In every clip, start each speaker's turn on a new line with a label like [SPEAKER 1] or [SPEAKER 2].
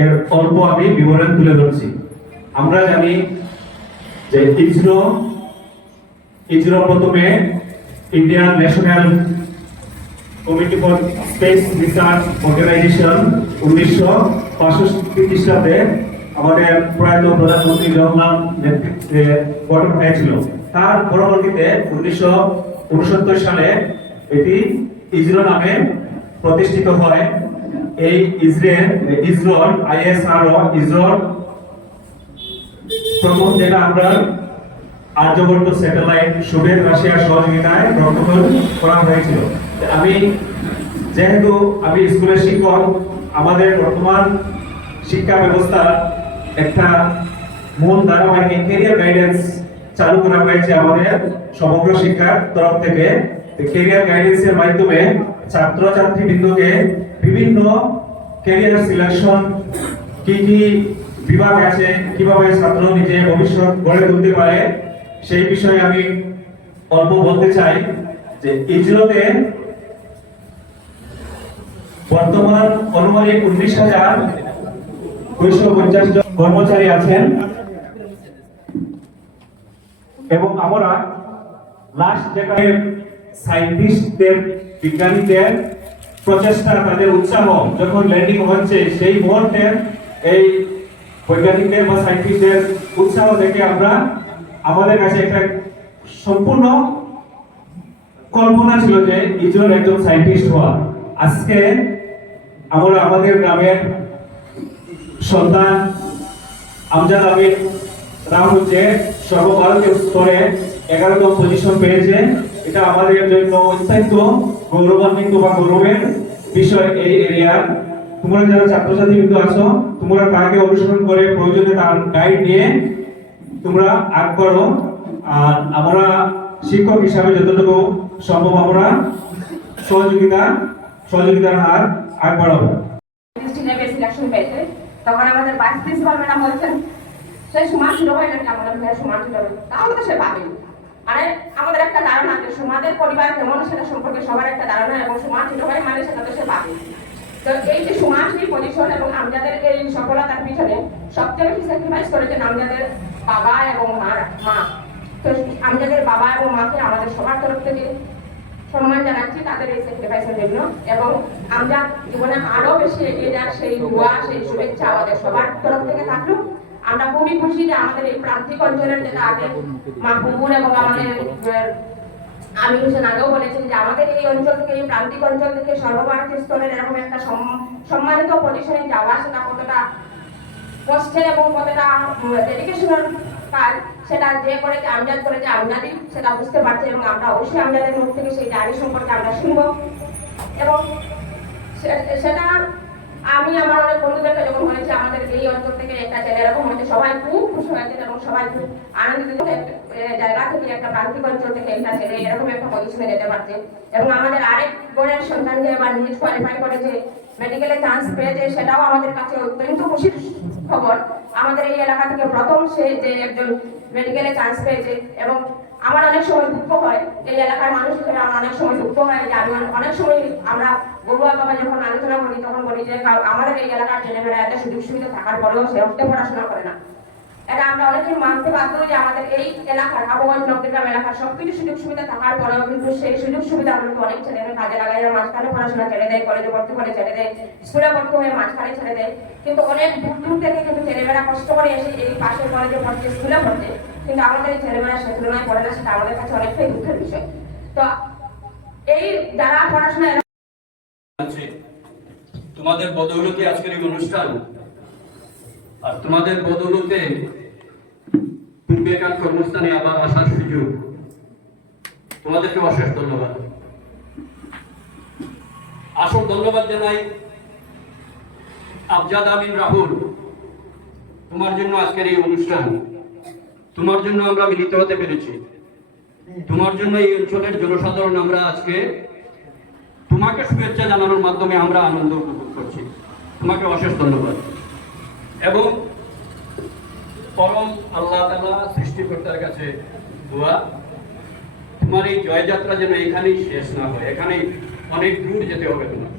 [SPEAKER 1] এর অল্প আমি বিবরণ তুলে ধরছি। আমরা জানি যে ইসরো ইসরো প্রথমে Indian national committee for space research organisation উনিশশো বাষট্টি খ্রিস্টাব্দে আমাদের প্রয়াত প্রধানমন্ত্রী জওহরলাল নেতৃত্বে গঠন হয়েছিল। তার পরবর্তীতে উনিশশো উনসত্তর সালে এটি ইসরো নামে প্রতিষ্ঠিত হয়। এই ইসরেল ইসরোর আইএসআরও ইসরোর প্রথম যেটা আমরা আর্যভট্ট স্যাটেলাইট রাশিয়ার সহযোগিতায় করা হয়েছিল। আমি যেহেতু আমি স্কুলের শিক্ষক, আমাদের বর্তমান শিক্ষা ব্যবস্থা একটা মূল ধারাবাহিক ক্যারিয়ার গাইডেন্স চালু করা হয়েছে আমাদের সমগ্র শিক্ষার তরফ থেকে। ক্যারিয়ার গাইডেন্সের মাধ্যমে ছাত্রছাত্রী বৃন্দকে বিভিন্ন ক্যারিয়ার সিলেকশন কি কি বিভাগ আছে, কীভাবে ছাত্র নিজে ভবিষ্যৎ গড়ে তুলতে পারে, সেই বিষয়ে আমি অল্প বলতে চাই যে ইজরোতে বর্তমান অনুমানিক উনিশ হাজার দুইশো পঞ্চাশ জন কর্মচারী আছেন। এবং আমরা লাস্ট যেখানে সায়েন্টিস্টদের বিজ্ঞানীদের প্রচেষ্টা, তাদের উৎসাহ যখন ল্যান্ডিং হচ্ছে, সেই মুহূর্তে এই বৈজ্ঞানিকদের বা সাইন্টিস্টদের উৎসাহ দেখে আমরা আমাদের কাছে একটা সম্পূর্ণ কল্পনা ছিল যে ইজোর একজন সায়েন্টিস্ট হওয়া। আজকে আমরা আমাদের গ্রামের সন্তান আমজাদ আমির রাম হচ্ছে সর্বভারতীয় স্তরে এগারোতম পজিশন পেয়েছে। এটা আমাদের জন্য অত্যন্ত গৌরবান্বিত বা গৌরবের বিষয় এই এরিয়ার তোমরা যারা ছাত্রছাত্রী কিন্তু আছো, তোমরা তাকে অনুসরণ করে প্রয়োজনে তার গাইড নিয়ে তোমরা আগ করো। আর আমরা শিক্ষক হিসাবে যতটুকু সম্ভব আমরা সহযোগিতা সহযোগিতার হাত আগ বাড়াবো।
[SPEAKER 2] তখন আমাদের ভাইস প্রিন্সিপাল ম্যাডাম বলছেন, সেই সমাজ শুরু হয় নাকি আমাদের শুরু হবে। তাহলে তো সে পাবে মানে আমাদের একটা ধারণা যে সমাজের পরিবার কেমন সেটা সম্পর্কে সবার একটা ধারণা এবং সমাজ হয় মানে সেটা তো সে পাবে। তো এই যে সমাজী পজিশন এবং আমজাদের এই সফলতার পিছনে সবচেয়ে বেশি স্যাক্রিফাইস করেছেন আমজাদের বাবা এবং মা মা। তো আমজাদের বাবা এবং মাকে আমাদের সবার তরফ থেকে সম্মান জানাচ্ছি তাদের এই স্যাক্রিফাইসের জন্য। এবং আমরা জীবনে আরও বেশি এগিয়ে যাক, সেই দোয়া, সেই শুভেচ্ছা আমাদের সবার তরফ থেকে থাকল আমরা খুবই খুশি যে আমাদের এই প্রান্তিক অঞ্চলের যেটা আগে মাহবুবুর এবং আমাদের আমি হোসেন আগেও বলেছেন যে আমাদের এই অঞ্চল থেকে, এই প্রান্তিক অঞ্চল থেকে সর্বভারতীয় স্তরের এরকম একটা সম- সম্মানিত পজিশনে যাওয়া সেটা কতটা কষ্টের এবং কতটা ডেডিকেশনের কাজ, সেটা যে করেছে, আমজাদ করেছে আমজাদই সেটা বুঝতে পারছে এবং আমরা অবশ্যই আমজাদের মুখ থেকে সেই ডায়েরি সম্পর্কে আমরা শুনব। এবং সেটা আমি আমার অনেক বন্ধুদেরকে যখন বলেছি, আমাদের এই অঞ্চল থেকে একটা ছেলে এরকম হয়েছে, সবাই খুব খুশি হয়েছেন এবং সবাই খুব আনন্দিত জায়গা থেকে একটা প্রান্তিক অঞ্চল থেকে একটা ছেলে এরকম একটা পজিশনে যেতে পারছে। এবং আমাদের আরেক বোনের সন্তান যে এবার নিট কোয়ালিফাই করেছে মেডিকেলে চান্স পেয়েছে, সেটাও আমাদের কাছে অত্যন্ত খুশির খবর। আমাদের এই এলাকা থেকে প্রথম সে যে একজন মেডিকেলে চান্স পেয়েছে এবং আমার অনেক সময় দুঃখ হয়। এই এলাকার মানুষ হিসেবে আমার অনেক সময় দুঃখ হয় যে আমি অনেক সময় আমরা বড়ুয়া বাবা যখন আলোচনা করি, তখন বলি যে আমাদের এই এলাকার ছেলেমেয়েরা এত সুযোগ সুবিধা থাকার পরেও সে অর্থে পড়াশোনা করে না। এটা আমরা অনেকেই মানতে বাধ্য যে আমাদের এই এলাকার আবহাওয়া নবগ্রাম এলাকার সবকিছু সুযোগ সুবিধা থাকার পরেও কিন্তু সেই সুযোগ সুবিধা আমাকে অনেক ছেলেমেয়ে কাজে লাগায় মাঝখানে পড়াশোনা ছেড়ে দেয় কলেজে ভর্তি করে ছেড়ে দেয় স্কুলে ভর্তি হয়ে মাঝখানে ছেড়ে দেয়। কিন্তু অনেক দূর দূর থেকে কিন্তু ছেলেমেয়েরা কষ্ট করে এসে এই পাশের কলেজে পড়ছে স্কুলে পড়ছে কিন্তু আমাদের ছেলেমেয়েরা সে তুলনায় পড়ে না, সেটা আমাদের কাছে অনেকটাই দুঃখের বিষয়। তো এই যারা পড়াশোনা
[SPEAKER 3] তোমাদের বদৌলতে আজকের এই অনুষ্ঠান, আর তোমাদের বদৌলতে পূর্বেকার কর্মস্থানে আবার আসার সুযোগ। তোমাদেরকে অশেষ ধন্যবাদ। আসল ধন্যবাদ জানাই আফজাদ আমিন রাহুল, তোমার জন্য আজকের এই অনুষ্ঠান। তোমার জন্য আমরা মিলিত হতে পেরেছি। তোমার জন্য এই অঞ্চলের জনসাধারণ আমরা আজকে তোমাকে শুভেচ্ছা জানানোর মাধ্যমে আমরা আনন্দ উপভোগ করছি। তোমাকে অশেষ ধন্যবাদ। এবং পরম আল্লাহ সৃষ্টিকর্তার কাছে দোয়া, তোমার এই জয়যাত্রা যেন এখানেই শেষ না হয়, এখানেই অনেক দূর যেতে হবে তোমার।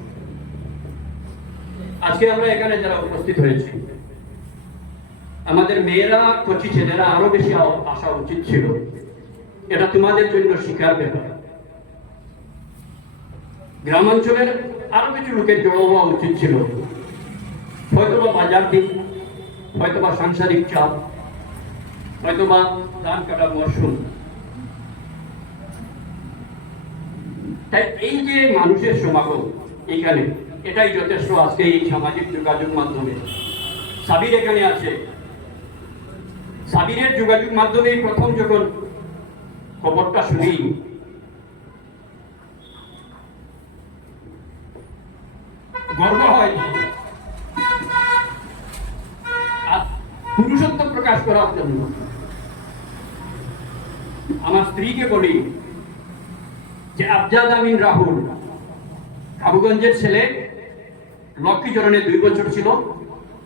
[SPEAKER 3] আজকে আমরা এখানে যারা উপস্থিত হয়েছি আমাদের মেয়েরা, কচি ছেলেরা আরও বেশি আসা উচিত ছিল। এটা তোমাদের জন্য শিকার ব্যাপার। গ্রামাঞ্চলের আরও কিছু লোকের জড়ো হওয়া উচিত ছিল। হয়তোবা বাজার দিক, হয়তোবা সাংসারিক চাপ, হয়তোবা ধান কাটার মরশুম। তাই এই যে মানুষের সমাগম এখানে, এটাই যথেষ্ট আজকে এই সামাজিক যোগাযোগ মাধ্যমে। সাবির এখানে আছে সাবিরের যোগাযোগ মাধ্যমে প্রথম যখন খবরটা শুনি, গর্ব হয়। পুরুষত্ব প্রকাশ করার জন্য। আমার স্ত্রীকে বলি যে আফজাদ আমিন রাহুল, কাবুগঞ্জের ছেলে লক্ষ্মীচরণে দুই বছর ছিল,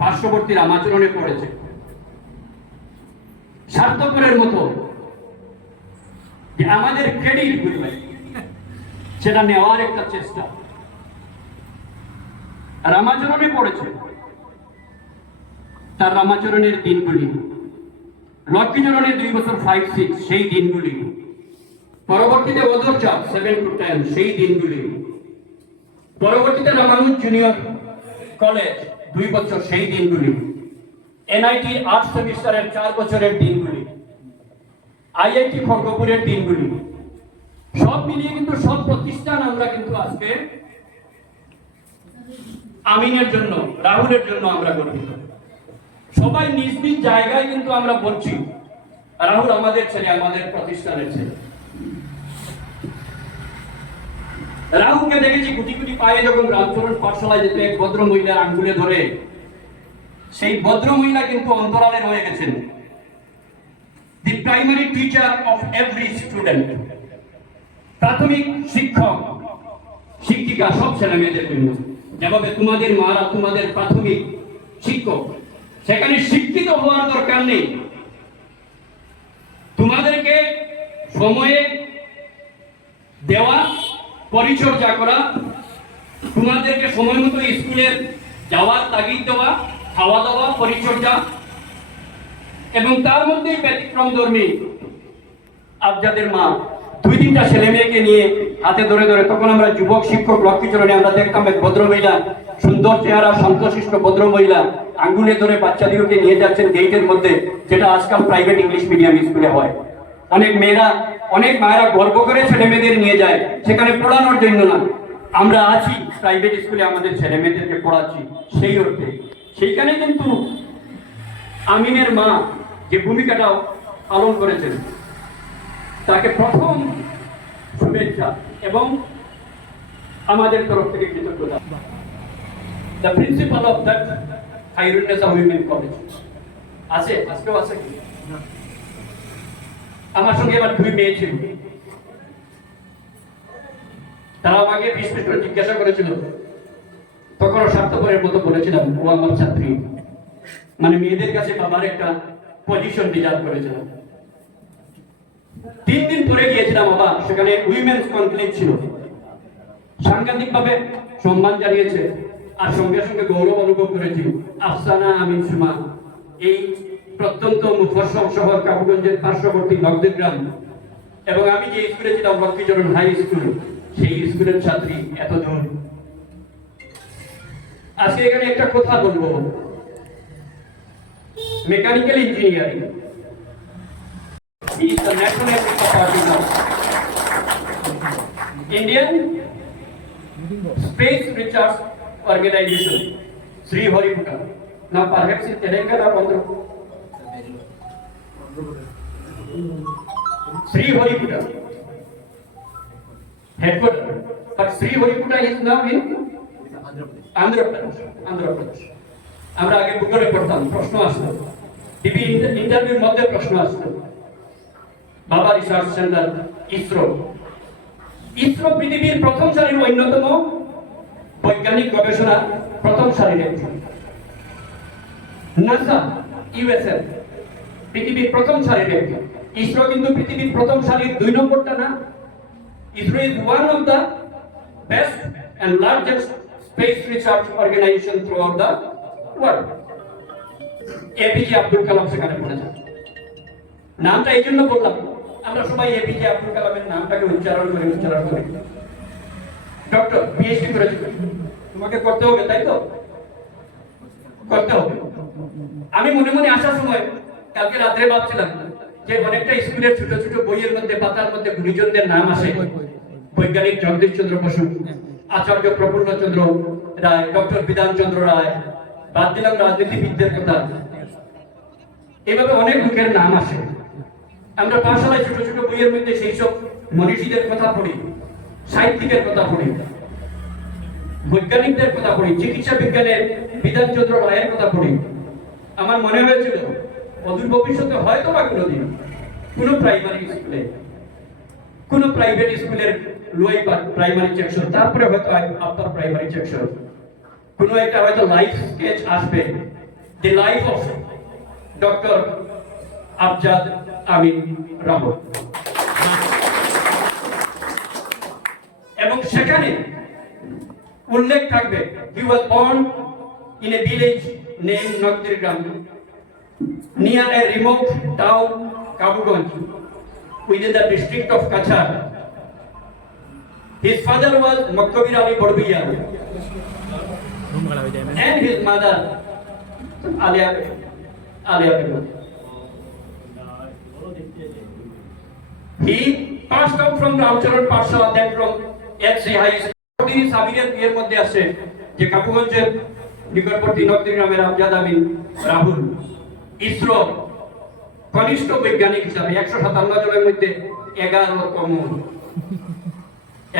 [SPEAKER 3] পার্শ্ববর্তী রামাচরণে পড়েছে। স্বার্থপরের মতো যে আমাদের ক্রেডিট বুঝবে সেটা নেওয়ার একটা চেষ্টা। রামাচরণে পড়েছে। তার রামাচরণের দিনগুলি। লক্ষ্মীচরণের দুই বছর ফাইভ সিক্স সেই দিনগুলি। পরবর্তীতে ওদর চাপ সেভেন টু টেন সেই দিনগুলি। পরবর্তীতে রামানুজ জুনিয়র কলেজ দুই বছর সেই দিনগুলি। এনআইটি আট সেমিস্টারের চার বছরের দিনগুলি, আইআইটি খড়গপুরের দিনগুলি, সব মিলিয়ে কিন্তু সব প্রতিষ্ঠান আমরা কিন্তু আজকে আমিনের জন্য, রাহুলের জন্য আমরা গর্বিত। সবাই নিজ নিজ জায়গায় কিন্তু আমরা বলছি, রাহুল আমাদের ছেলে, আমাদের প্রতিষ্ঠানের ছেলে। রাহুলকে দেখেছি গুটি গুটি পায়ে যখন রামচরণ পাঠশালায় যেত ভদ্র মহিলার আঙ্গুলে ধরে সেই ভদ্র মহিলা কিন্তু অন্তরালে রয়ে গেছেন। The primary teacher of every student প্রাথমিক শিক্ষক, শিক্ষিকা, সব ছেলে মেয়েদের জন্য। যেভাবে তোমাদের মারা, তোমাদের প্রাথমিক শিক্ষক, সেখানে শিক্ষিত হওয়ার দরকার নেই। তোমাদেরকে সময়ে দেওয়া, পরিচর্যা করা, তোমাদেরকে সময় মতো স্কুলের যাওয়ার তাগিদ দেওয়া খাওয়া দাওয়া পরিচর্যা এবং তার মধ্যে ব্যতিক্রম ধর্মী আবজাদের মা। দুই তিনটা ছেলে মেয়েকে নিয়ে হাতে ধরে ধরে তখন আমরা যুবক, শিক্ষক, লক্ষ্মীচরণে আমরা দেখতাম এক ভদ্র মহিলা, সুন্দর চেহারা শান্তশিষ্ট ভদ্র মহিলা, আঙ্গুলে ধরে বাচ্চাদেরকে নিয়ে যাচ্ছেন গেটের মধ্যে, যেটা আজকাল প্রাইভেট ইংলিশ মিডিয়াম স্কুলে হয়। অনেক মেয়েরা, অনেক মায়েরা গর্ব করে ছেলে মেয়েদের নিয়ে যায়, সেখানে পড়ানোর জন্য না। আমরা আছি, প্রাইভেট স্কুলে আমাদের ছেলে মেয়েদেরকে পড়াচ্ছি, সেই অর্থে। সেইখানে কিন্তু আমিনের মা যে ভূমিকাটা পালন করেছেন, তাকে প্রথম শুভেচ্ছা এবং আমাদের তরফ থেকে কৃতজ্ঞতা। The principal of that Hairunnesa women college আছে? আজকেও আছে আমার সঙ্গে এবার দুই মেয়ে ছিল। তারা আমাকে বিশেষ করে জিজ্ঞাসা করেছিল তখন স্বার্থপরের মতো বলেছিলাম, ও আমার ছাত্রী। মানে মেয়েদের কাছে বাবার একটা পজিশন ডিজার্ভ করেছিলাম। তিন দিন পরে গিয়েছিলাম আবার, সেখানে উইমেন্স কনফ্লিক্ট ছিল। সাংঘাতিক ভাবে সম্মান জানিয়েছে, আর সঙ্গে সঙ্গে গৌরব অনুভব করেছি, আফসানা আমিন সুমা, এই প্রত্যন্ত মুফসল শহর কাবুগঞ্জের পার্শ্ববর্তী নগদের গ্রাম। এবং আমি যে স্কুলে ছিলাম লক্ষ্মীচরণ হাই স্কুল, সেই স্কুলের ছাত্রী এত দূর আজকে এখানে একটা কথা বলবো mechanical engineering He is the National Africa Party now. Indian Space Research Organization, Sri Hariputa. Now perhaps in Telangana or Andhra. Sri Hariputa. Headquarter. But Sri Hariputa is now in Andhra Pradesh. আমরা আগে ভূগোলে পড়তাম প্রশ্ন আসতো TV ইন্টারভিউর মধ্যে প্রশ্ন আসতো বাবা রিসার্চ সেন্টার, ইসরো। ইসরো পৃথিবীর প্রথম সারির অন্যতম বৈজ্ঞানিক গবেষণা প্রথম সারির একজন। নাসা পৃথিবীর প্রথম সারির একজন। ইসরো কিন্তু পৃথিবীর প্রথম সারির দুই নম্বরটা না। ISRO is one of the best and largest space research organization throughout the world. APJ Abdul Kalam সেখানে পড়েছেন। নামটা এই জন্য বললাম, আমরা সবাই এপিজে আব্দুল কালামের নামটাকে উচ্চারণ করে, উচ্চারণ করি। ডক্টর পিএইচডি করেছে তোমাকে করতে হবে, তাই তো? করতে হবে। আমি মনে মনে আসার সময়, কালকে রাত্রে ভাবছিলাম যে অনেকটা স্কুলের ছোট ছোট বইয়ের মধ্যে, পাতার মধ্যে গুরুজনদের নাম আসে। বৈজ্ঞানিক জগদীশ চন্দ্র বসু। আচার্য প্রফুল্ল চন্দ্র রায়, ডক্টর বিধান চন্দ্র রায়, বাদ দিলাম রাজনীতিবিদদের কথা। এভাবে অনেক লোকের নাম আসে। আমরা পাঠশালায় ছোট ছোট বইয়ের মধ্যে সেই সব মনীষীদের কথা পড়ি, সাহিত্যিকের কথা পড়ি, বৈজ্ঞানিকদের কথা পড়ি, চিকিৎসা বিজ্ঞানের বিধানচন্দ্র রায়ের কথা পড়ি। আমার মনে হয়েছিল, অদূর ভবিষ্যতে হয়তো বা কোনোদিন কোনো প্রাইমারি স্কুলে কোনো প্রাইভেট স্কুলের লোয়াই প্রাইমারি সেকশন তারপরে হয়তো আপার প্রাইমারি সেকশন কোনো একটা হয়তো লাইফ স্কেচ আসবে the life of doctor Abjad Amin Rahman এবং সেখানে উল্লেখ থাকবে he was born in a village name Nagdirgram near a remote town Kabuganj within the district of Kachar. His father was Makkabir Ali and his mother Alia Alia He passed out from Ramcharan Parsha then from FC High. তিনি সাবিরের বিয়ের মধ্যে আসে যে কাপুগঞ্জের নিকটবর্তী নগরী গ্রামের আমজাদ আমিন রাহুল ইসরো কনিষ্ঠ বৈজ্ঞানিক হিসাবে একশো সাতান্ন জনের মধ্যে এগারোতম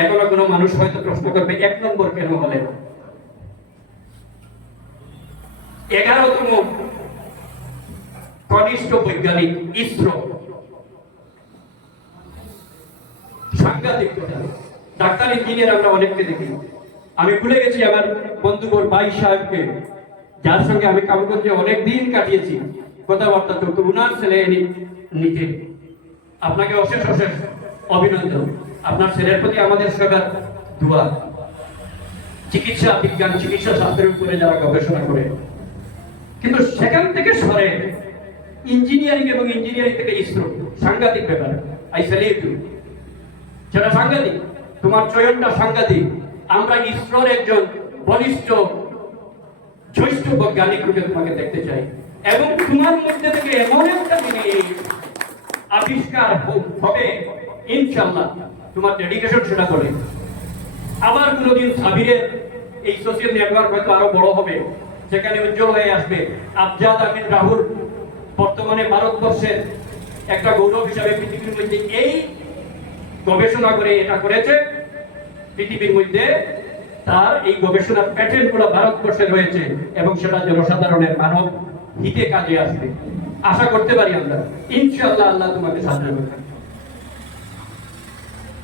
[SPEAKER 3] এখনও কোনো মানুষ হয়তো প্রশ্ন করবে, এক নম্বর কেন হলেন? এগারোতম কনিষ্ঠ বৈজ্ঞানিক ইসরো। সাংঘাতিক ডাক্তার, ইঞ্জিনিয়ার আমরা অনেককে দেখি। আমি ভুলে গেছি আমার বন্ধু বোর ভাই সাহেবকে, যার সঙ্গে আমি কামগঞ্জে অনেক দিন কাটিয়েছি। কথাবার্তা চলতো উনার ছেলে নিতে আপনাকে অশেষ অশেষ অভিনন্দন। আপনার ছেলের প্রতি আমাদের সবার দোয়া। চিকিৎসা, বিজ্ঞান, চিকিৎসা শাস্ত্রের উপরে যারা গবেষণা করে। কিন্তু সেখান থেকে সরে ইঞ্জিনিয়ারিং এবং ইঞ্জিনিয়ারিং থেকে ইসরো, সাংঘাতিক ব্যাপার। আই স্যালিউট ইউ সেটা সাংঘাতিক, তোমার চয়নটা সাংঘাতিক। আমরা ইসরোর একজন বলিষ্ঠ, জ্যৈষ্ঠ বৈজ্ঞানিক রূপে তোমাকে দেখতে চাই। এবং তোমার মধ্যে থেকে এমন একটা জিনিস আবিষ্কার হবে ইনশাল্লাহ তোমার ডেডিকেশন সেটা করে আবার কোনোদিন সাবিরের এই সোশ্যাল নেটওয়ার্ক হয়তো আরও বড় হবে, সেখানে উজ্জ্বল হয়ে আসবে। আবজাদ আমিন রাহুল, বর্তমানে ভারতবর্ষের একটা গৌরব হিসাবে পৃথিবীর মধ্যে এই গবেষণা করে এটা করেছে। পৃথিবীর মধ্যে তার এই গবেষণার প্যাটার্নগুলো ভারতবর্ষে রয়েছে এবং সেটা জনসাধারণের মানব হিতে কাজে আসবে। আশা করতে পারি আমরা। ইনশাআল্লাহ আল্লাহ তোমাকে সাহায্য করবে।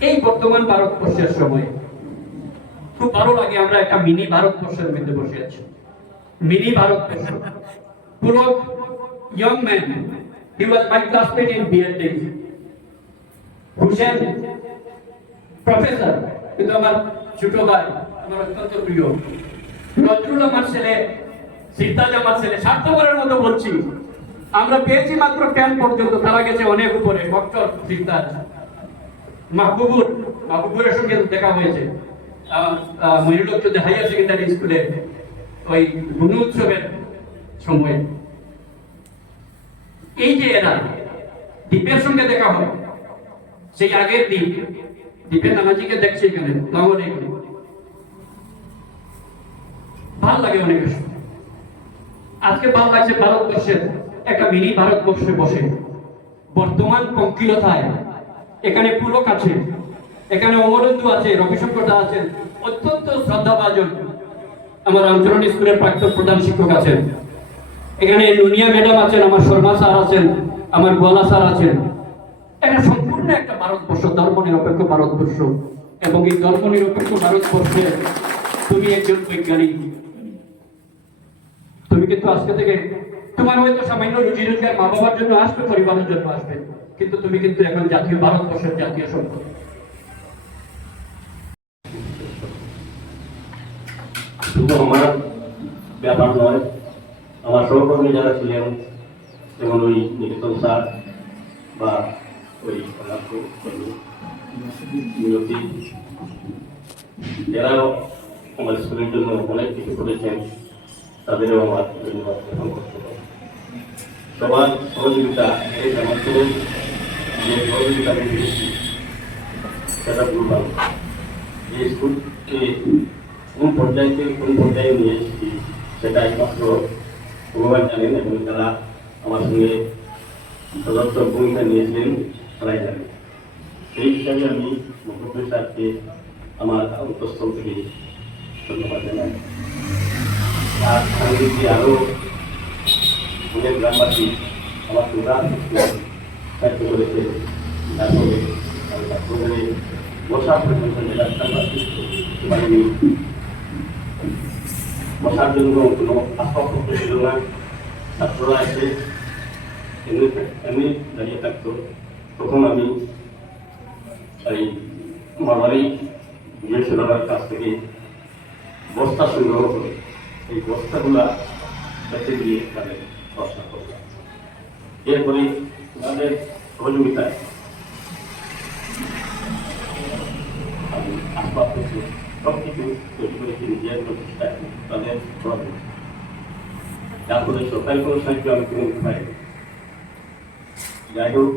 [SPEAKER 3] এই বর্তমান ভারতবর্ষের সময় খুব ভালো লাগে আমরা একটা মিনি ভারতবর্ষের মধ্যে বসে আছি। Mini Bharatvarsha. Man he was my classmate in BEd Hussain professor কিন্তু আমার ছোট ভাই, আমার অত্যন্ত প্রিয়। নজরুল আমার ছেলে সিদ্ধাজ আমার ছেলে, স্বার্থপরের মতো বলছি। আমরা পেয়েছি মাত্র টেন পর্যন্ত, তারা গেছে অনেক উপরে। ডক্টর সিদ্ধাজ মাহবুবুর, মাহবুবুরের সঙ্গে দেখা হয়েছে। মহিলা চৌধুরী হাইয়ার সেকেন্ডারি স্কুলে ওই গুণ উৎসবের সময়ে। এই যে এরা দ্বীপের সঙ্গে দেখা হয়। সেই আগের দিন দীপের নানাজিকে দেখছি এখানে ভালো লাগে অনেক আজকে ভালো লাগছে ভারতবর্ষের একটা মিনি ভারতবর্ষে বসে। বর্তমান পঙ্কিলতায়, এখানে পুলক আছে, এখানে অমরেন্দু আছে, রবিশঙ্কর দা আছেন, অত্যন্ত শ্রদ্ধাভাজন আমার আন্দোলন স্কুলের প্রাক্তন প্রধান শিক্ষক আছেন। এখানে নুনিয়া ম্যাডাম আছেন, আমার শর্মা স্যার আছেন, আমার গোয়ালা স্যার আছেন। এটা সম্পূর্ণ একটা ভারতবর্ষ ধর্ম নিরপেক্ষ ভারতবর্ষ। এবং এই ধর্ম নিরপেক্ষ ভারতবর্ষে তুমি একজন বৈজ্ঞানিক। তুমি কিন্তু আজকে থেকে তোমার হয়তো সামান্য রুজি রোজগার মা বাবার জন্য আসবে, পরিবারের জন্য আসবে, কিন্তু তুমি কিন্তু এখন জাতীয় ভারতবর্ষের জাতীয় সম্পদ
[SPEAKER 4] শুধু আমার ব্যাপার নয় আমার সহকর্মী যারা ছিলেন, যেমন ওই নিকেতন স্যার বা ওই এরাও আমার স্কুলের জন্য অনেক কিছু করেছেন তাদেরও আমার ধন্যবাদ জ্ঞাপন করতে হবে। সবার সহযোগিতা এই গ্রামাঞ্চলের যে সহযোগিতা আমি পেয়েছি সেটা ভুলভাল এই স্কুলকে কোন পর্যায়ে কোন পর্যায়ে নিয়ে এসেছি, সেটা একমাত্র ভগবান জানেন এবং তারা আমার সঙ্গে সদস্য ভূমিকা নিয়েছিলেন তারাই জানেন সেই হিসাবে আমি মুখ্যমন্ত্রী স্যারকে আমার অন্তঃস্থল থেকে ধন্যবাদ জানাই আর আমি যদি আরও অনেক গ্রামবাসী আমার প্রধান সাহায্য করেছে তারপরে আমি তারপরে বসা পর্যন্ত রাস্তাটা পারিনি বসার জন্য কোনো আসবাবপত্র ছিল না ছাত্ররা এসে এমনি এমনি দাঁড়িয়ে থাকতো তখন আমি এই আমার বাড়ি বিজয় কাছ থেকে বস্তা সংগ্রহ করে এই বস্তাগুলা বেঁচে দিয়ে তাদের প্রশ্ন করলাম এরপরে তাদের সহযোগিতায় আমি আসবাবপত্র সব কিছু তৈরি করেছি নিজের প্রতিষ্ঠায় তাদের যাই হোক,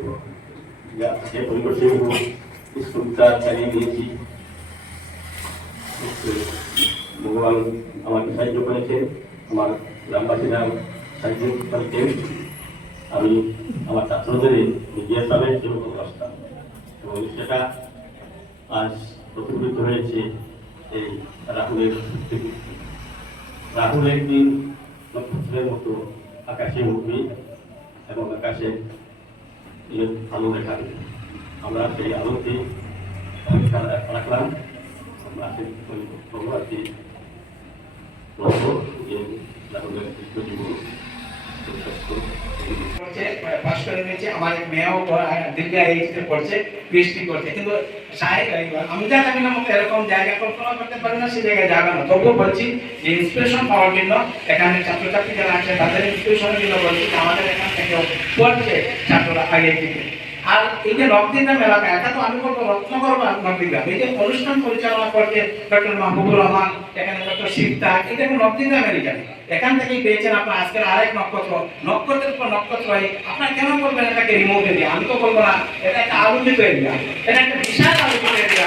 [SPEAKER 4] যে পরিবেশে চালিয়ে নিয়েছি। ভগবান আমাকে সাহায্য করেছেন আমার গ্রামবাসীরা সাহায্য করেছেন আমি আমার ছাত্রদের নিজের সামনে সেরকম রাস্তা এবং সেটা আজ প্রতিফলিত হয়েছে এই রাহুলের। রাহুল একদিন নক্ষত্রের মতো আকাশে উঠবে এবং আকাশে আলো দেখাবে। আমরা সেই আলোতে রাখলাম। আমরা সেই
[SPEAKER 5] কল্পনা করতে পারি না সেই জায়গায় না তবুও বলছি ইন্সপিরেশন পাওয়ার জন্য এখানে ছাত্রছাত্রী যারা আছে, তাদের ইন্সপিরেশনের জন্য বলছি আমাদের এখান থেকে পড়ছে ছাত্ররা আইআইটিতে আর এই যে নবদিগ্রাম এলাকা এটা তো আমি বলব, রত্নগর বা এই যে অনুষ্ঠান পরিচালনা করছে ডক্টর মাহবুবুর রহমান, এখানে ডক্টর শিবতা এটা এখন নবদিগ্রামেরই জানি এখান থেকেই পেয়েছেন আপনার আজকের আরেক নক্ষত্র। নক্ষত্রের পর নক্ষত্র এই আপনার কেন বলবেন এটাকে রিমোট এরিয়া আমি তো বলব না, এটা একটা আলোকিত এরিয়া এটা একটা বিশাল আলোকিত এরিয়া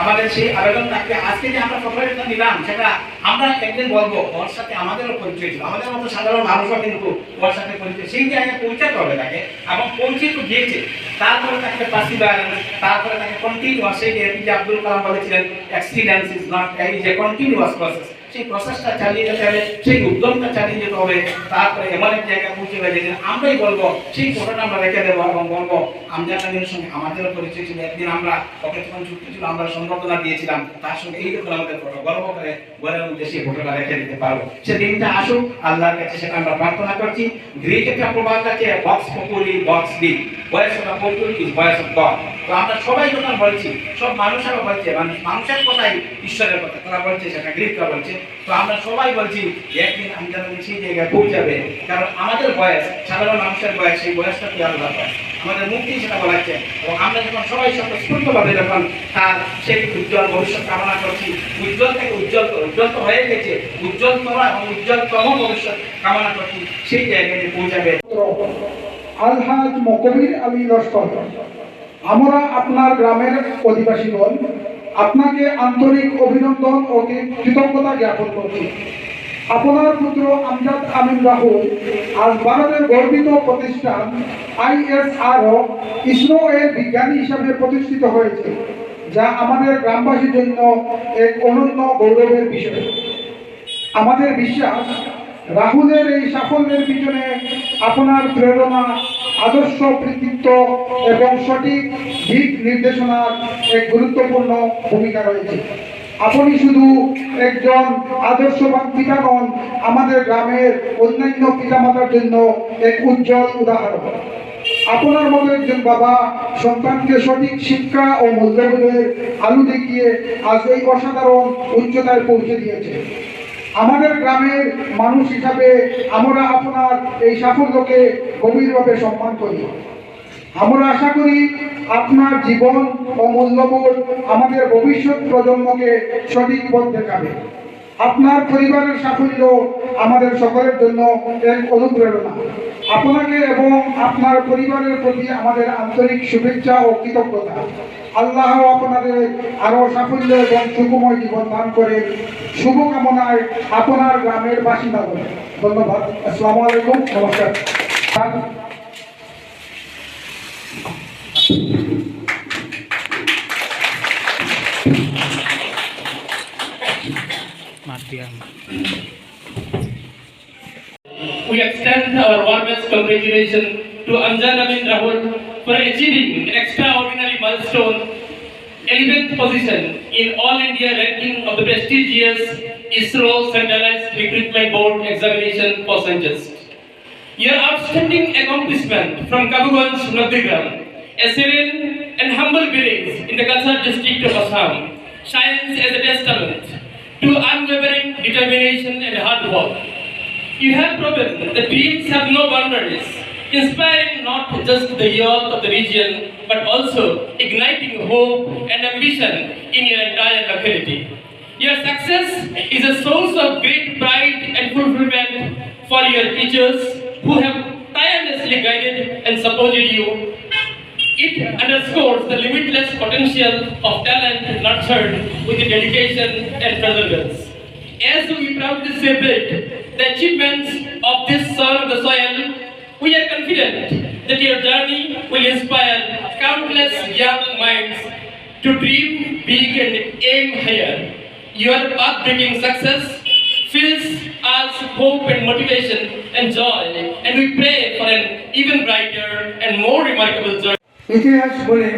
[SPEAKER 5] আমাদের সেই আবেদন আজকে যে আমরা প্রফেশনটা নিলাম সেটা আমরা একদিন বলব ওর সাথে আমাদেরও পরিচয় ছিল। আমাদের মতো সাধারণ মানুষও কিন্তু ওর সাথে পরিচয় সেই জায়গায় পৌঁছাতে হবে তাকে এবং পৌঁছে তো গিয়েছে। তারপরে তাকে পাশি বাড়ানো তারপরে তাকে কন্টিনিউয়াস সেই যে আব্দুল কালাম বলেছিলেন এক্সিডেন্স ইজ নট এই যে কন্টিনিউয়াস প্রসেস সেই প্রসেসটা চালিয়ে যেতে হবে, সেই উদ্যমটা চালিয়ে যেতে হবে, তারপরে এমন এক জায়গায় পৌঁছে গেলে যেদিন আমরাই বলব, সেই ফটোটা আমরা রেখে দেবো এবং বলব আমজাদ আলীর সঙ্গে আমাদেরও পরিচয় ছিল, একদিন আমরা ওকে যখন ছুটি ছিল, আমরা সম্বর্ধনা দিয়েছিলাম, তার সঙ্গে এই দেখুন আমাদের ফটো গর্ব করে ঘরের মধ্যে সেই ফটোটা রেখে দিতে পারব। সে দিনটা আসুক, আল্লাহর কাছে সেটা আমরা প্রার্থনা করছি। গ্রিক একটা প্রবাদ আছে, box populi, vox dei. Voice of populi is voice of God তো আমরা সবাই যখন বলছি, সব মানুষেরও বলছে, মানুষ মানুষের কথাই ঈশ্বরের কথা, তারা বলছে সেটা গ্রিকরা বলছে। তো আমরা সবাই বলছি সেই জায়গায় পৌঁছাবে কারণ আমাদের বয়স, সাধারণ মানুষের বয়স, সেই বয়সটা আমাদের মুক্তি সেটা বলাচ্ছে এবং আমরা যখন সবাই যখন তার সেই উজ্জ্বল ভবিষ্যৎ কামনা করছি, উজ্জ্বল থেকে উজ্জ্বল উজ্জ্বল তো হয়ে গেছে এবং উজ্জ্বলতম ভবিষ্যৎ কামনা করছি, সেই জায়গায় পৌঁছাবে।
[SPEAKER 6] আলহাজ মকবির আলী লস্কর আমরা আপনার গ্রামের অধিবাসীগণ আপনাকে আন্তরিক অভিনন্দন ও কৃতজ্ঞতা জ্ঞাপন করছি। আপনার পুত্র আমজাদ আমিন রাহুল আজ ভারতের গর্বিত প্রতিষ্ঠান আইএসআরও ইসরো এর বিজ্ঞানী হিসাবে প্রতিষ্ঠিত হয়েছে, যা আমাদের গ্রামবাসীর জন্য এক অনন্য গৌরবের বিষয়। আমাদের বিশ্বাস, রাহুলের এই সাফল্যের পিছনে আপনার প্রেরণা আদর্শ কৃতিত্ব এবং সঠিক দিক নির্দেশনার এক গুরুত্বপূর্ণ ভূমিকা রয়েছে। আপনি শুধু একজন আদর্শবান পিতা নন, আমাদের গ্রামের অন্যান্য পিতামাতার জন্য এক উজ্জ্বল উদাহরণ। আপনার মতো একজন বাবা সন্তানকে সঠিক শিক্ষা ও মূল্যবোধের আলু দেখিয়ে আজ এই অসাধারণ উচ্চতায় পৌঁছে দিয়েছে। আমাদের গ্রামের মানুষ হিসাবে আমরা আপনার এই সাফল্যকে গভীরভাবে সম্মান করি। আমরা আশা করি আপনার জীবন ও মূল্যবোধ আমাদের ভবিষ্যৎ প্রজন্মকে সঠিক পথ দেখাবে। আপনার পরিবারের সাফল্য আমাদের সকলের জন্য এক অনুপ্রেরণা। আপনাকে এবং আপনার পরিবারের প্রতি আমাদের আন্তরিক শুভেচ্ছা ও কৃতজ্ঞতা। আল্লাহ আপনাদের আরও সাফল্য এবং সুখময় জীবন দান করে শুভকামনায় আপনার গ্রামের বাসিন্দা বলে। ধন্যবাদ। আসসালামু আলাইকুম। নমস্কার।
[SPEAKER 7] We extend our warmest congratulations to Anjan Rahul for achieving an extraordinary milestone, 11th position in All India ranking of the prestigious ISRO Centralized Recruitment Board examination for scientists. Your outstanding accomplishment from Kabuganj, Nadigram, a serene and humble village in the Kalsar district of Assam, shines as a testament to unwavering determination and hard work. You have proven that dreams have no boundaries, inspiring not just the youth of the region, but also igniting hope and ambition in your entire locality. Your success is a source of great pride and fulfillment for your teachers who have tirelessly guided and supported you. It underscores the limitless potential of talent nurtured with dedication and perseverance. As we proudly celebrate the achievements of this son of the soil, we are confident that your journey will inspire countless young minds to dream big and aim higher. Your path-breaking success fills us with hope and motivation and joy, and we pray for an even brighter and more remarkable journey.
[SPEAKER 8] ইতিহাস বলে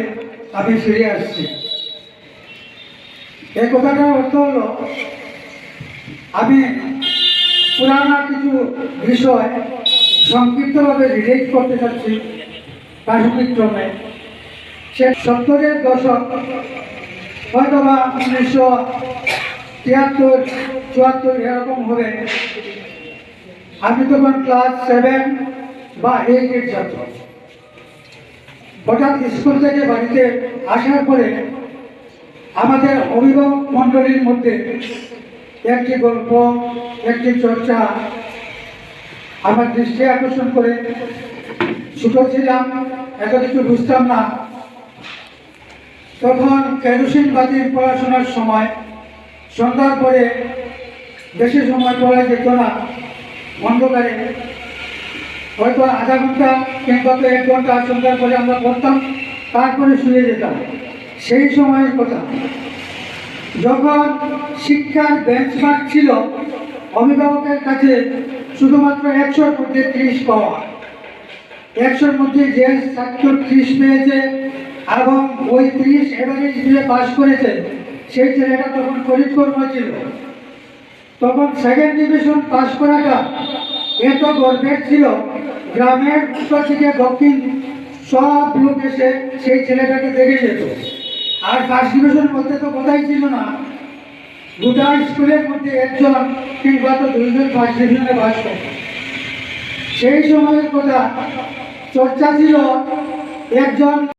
[SPEAKER 8] আমি ফিরে আসছি। এই কথাটার অর্থ হলো, আমি পুরানা কিছু বিষয় সংক্ষিপ্তভাবে রিলেট করতে চাচ্ছি প্রাসঙ্গিক ক্রমে সে সত্তরের দশক হয়তো বা উনিশশো তিয়াত্তর, চুয়াত্তর এরকম হবে। আমি তখন ক্লাস সেভেন বা এইটের ছাত্র। হঠাৎ স্কুল থেকে বাড়িতে আসার পরে আমাদের অভিভাবক মণ্ডলীর মধ্যে একটি গল্প, একটি চর্চা, আমার দৃষ্টি আকর্ষণ করে। ছোট ছিলাম, এত কিছু বুঝতাম না। তখন কেরোসিন বাতির পড়াশোনার সময়, সন্ধ্যার পরে বেশি সময় পড়া যেত না। অন্ধকারে হয়তো আধা ঘণ্টা কিংবা এক ঘণ্টা সন্ধ্যার পরে আমরা পড়তাম, তারপরে শুয়ে যেতাম। সেই সময়ের কথা। যখন শিক্ষার বেঞ্চমার্ক ছিল, অভিভাবকের কাছে শুধুমাত্র একশোর মধ্যে ত্রিশ পাওয়া। একশোর মধ্যে যে ছাত্র ত্রিশ পেয়েছে এবং ওই ত্রিশ এভারেজ দিয়ে পাশ করেছে, সেই ছেলেটা তখন ফরিদকর্ম ছিল তখন সেকেন্ড ডিভিশন পাশ করাটা এত গর্বের ছিল, গ্রামের উত্তর থেকে দক্ষিণ সব লোক এসে সেই ছেলেটাকে দেখে যেত। আর ফার্স্ট ডিভিশন বলতে তো কথাই ছিল না। গোটা স্কুলের মধ্যে একজন কিংবা তো দুইজন ফার্স্ট ডিভিশনে পাস করে। সেই সময়ের কথা চর্চা ছিল, একজন